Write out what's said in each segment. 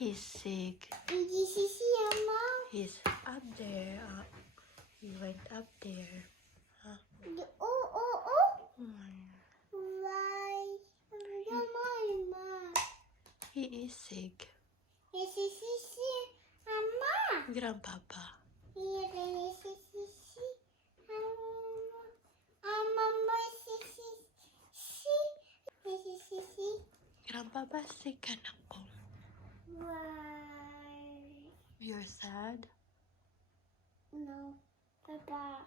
He's sick. He's up there. He went up there. He is sick. Grandpapa. Grandpapa sick, anak ko. Why? You're sad? No, Papa.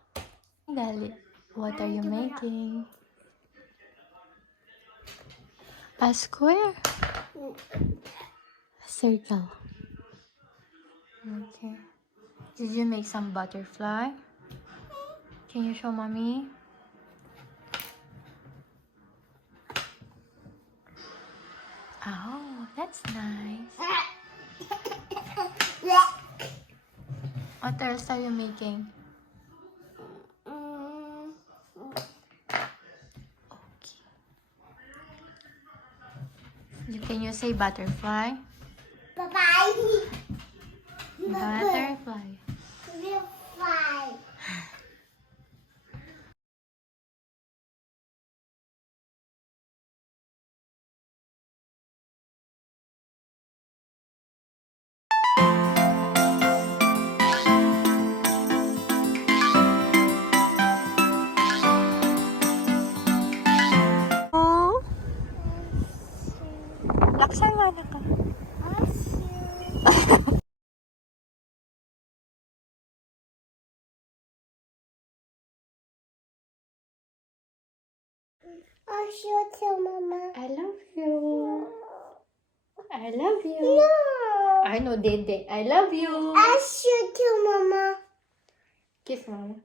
Dali, what are you making? A square? A circle. Okay. Did you make some butterfly? Can you show mommy? Oh, that's nice. What else are you making? Okay. Can you say butterfly? Bye-bye. Butterfly. Bye. Oh, laksan nga na ka. I'll show it to Mama. I love you. I love you. No. I know, Dede. I love you. I'll show it to Mama. Kiss mama.